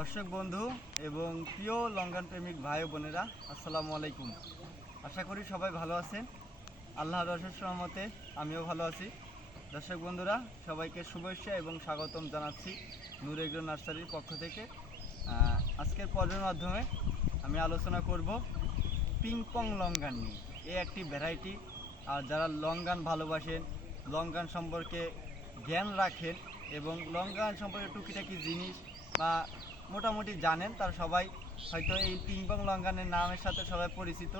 দর্শক বন্ধু এবং প্রিয় লঙ্ঘন প্রেমিক ভাই বোনেরা, আসসালামু আলাইকুম। আশা করি সবাই ভালো আছেন। আল্লাহ রসের সহমতে আমিও ভালো আছি। দর্শক বন্ধুরা, সবাইকে শুভেচ্ছা এবং স্বাগতম জানাচ্ছি নূর এগ্রো নার্সারির পক্ষ থেকে। আজকের পর্বের মাধ্যমে আমি আলোচনা করব পিং পং লঙ্গান নিয়ে। এ একটি ভ্যারাইটি। আর যারা লঙ্গান ভালোবাসেন লঙ্গান সম্পর্কে জ্ঞান রাখেন এবং লঙ্গান সম্পর্কে টুকিটাকি জিনিস বা মোটামুটি জানেন, তারা সবাই হয়তো এই পিং পং লঙ্গানের নামের সাথে সবাই পরিচিত।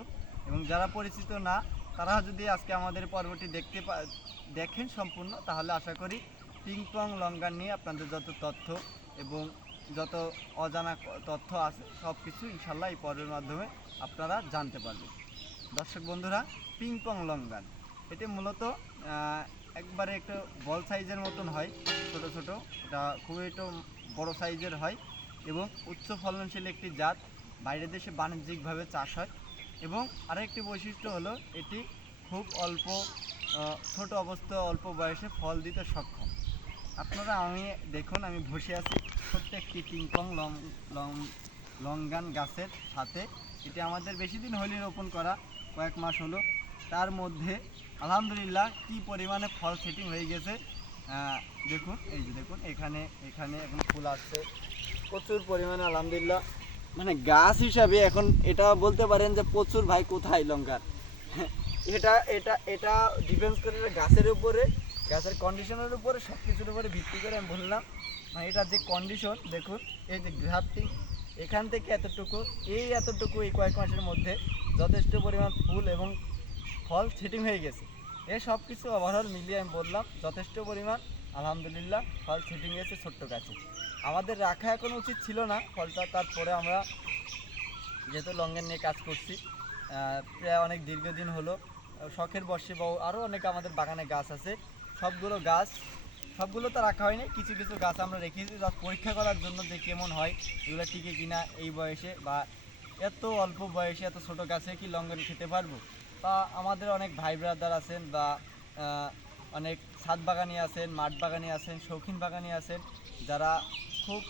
এবং যারা পরিচিত না, তারা যদি আজকে আমাদের পর্বটি দেখতে দেখেন সম্পূর্ণ, তাহলে আশা করি পিং পং লঙ্গান নিয়ে আপনাদের যত তথ্য এবং যত অজানা তথ্য আছে সব কিছু ইনশাল্লাহ এই পর্বের মাধ্যমে আপনারা জানতে পারবেন। দর্শক বন্ধুরা পিং পং লঙ্গান এটি মূলত একবারে একটু বল সাইজের মতন হয়, ছোট ছোট, এটা খুবই একটু বড় সাইজের হয়। এবং উচ্চ ফলনশীল একটি জাত। বাইরের দেশে বাণিজ্যিকভাবে চাষ হয় এবং আরেকটি বৈশিষ্ট্য হলো এটি খুব অল্প ছোট অবস্থা অল্প বয়সে ফল দিতে সক্ষম। আপনারা আমি, দেখুন, আমি বসে আছি একটি পিংপং লং লং, লঙ্গান গাছের সাথে। এটি আমাদের বেশি দিন হলে রোপণ করা কয়েক মাস হলো। তার মধ্যে আলহামদুলিল্লাহ কি পরিমাণে ফল সেটিং হয়ে গেছে দেখুন, এই যে দেখুন, এখানে এখানে এখন ফুল আসছে। প্রচুর পরিমাণে, আলহামদুলিল্লাহ। মানে গাছ হিসাবে এখন এটা বলতে পারেন যে প্রচুর ভাই, কোথায় লঙ্কার? এটা এটা এটা ডিপেন্স করে গাছের উপরে, গাছের কন্ডিশনের উপরে সব কিছুর উপরে ভিত্তি করে আমি বললাম। মানে এটা যে কন্ডিশন দেখুন, এই যে গ্রাফটিং এখান থেকে এতটুকু, এই এতটুকু এই কয়েক মাসের মধ্যে যথেষ্ট পরিমাণ ফুল এবং ফল সেটিং হয়ে গেছে। এ সব কিছু ওভারঅল মিলিয়ে আমি বললাম, যথেষ্ট পরিমাণ, আলহামদুলিল্লাহ, ফল সেটিং গেছে ছোট্ট গাছে। আমাদের রাখা এখন উচিত ছিল না, ফলটা তারপরে আমরা যেহেতু লঙ্গের নিয়ে কাজ করছি প্রায় অনেক দীর্ঘদিন হলো, শখের বর্ষে বা আরও অনেক আমাদের বাগানে গাছ আছে। সবগুলো গাছ, সবগুলো তো রাখা হয়নি, কিছু কিছু গাছ আমরা রেখেছি জাস্ট পরীক্ষা করার জন্য যে কেমন হয়, এগুলো টিকে কিনা এই বয়সে বা এত অল্প বয়সে এত ছোট গাছে কি লঙ্ঘন খেতে পারব? বা আমাদের অনেক ভাই ব্রাদার আছেন বা অনেক ছাদ বাগানি আছেন মাঠ বাগানি আছেন শৌখিন বাগানি আছেন, যারা খুব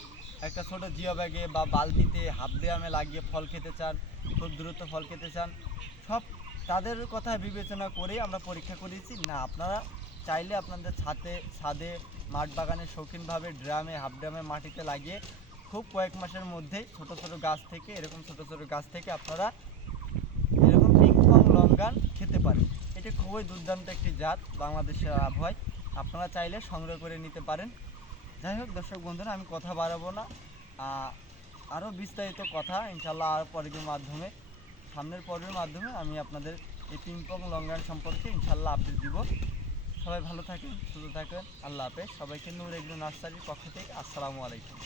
একটা ছোট জিও ব্যাগে বা বালতিতে হাত দেয়ামে লাগিয়ে ফল খেতে চান, খুব দ্রুত ফল খেতে চান, সব তাদের কথা বিবেচনা করে আমরা পরীক্ষা করেছি। না, আপনারা চাইলে আপনাদের ছাদে ছাদে মাঠ বাগানে শৌখিনভাবে ড্রামে, হাফ ড্রামে মাটিতে লাগিয়ে খুব কয়েক মাসের মধ্যেই ছোট ছোট গাছ থেকে, এরকম ছোট ছোট গাছ থেকে আপনারা লঙ্গান খেতে পারেন। এটি খুবই দুর্দান্ত একটি জাত বাংলাদেশের আবহাওয়ায় আপনারা চাইলে সংগ্রহ করে নিতে পারেন। যাই হোক, দর্শক বন্ধুরা, আমি কথা বাড়াবো না। আরও বিস্তারিত কথা ইনশাল্লাহ আর পর্বের মাধ্যমে, সামনের পর্বের মাধ্যমে আমি আপনাদের এই পিংপং লঙ্গান সম্পর্কে ইনশাল্লাহ আপডেট দিব। সবাই ভালো থাকেন, সুস্থ থাকেন, আল্লাহ হাফেজ। সবাইকে নূর এগ্রো নার্সারির পক্ষ থেকে আসসালামু আলাইকুম।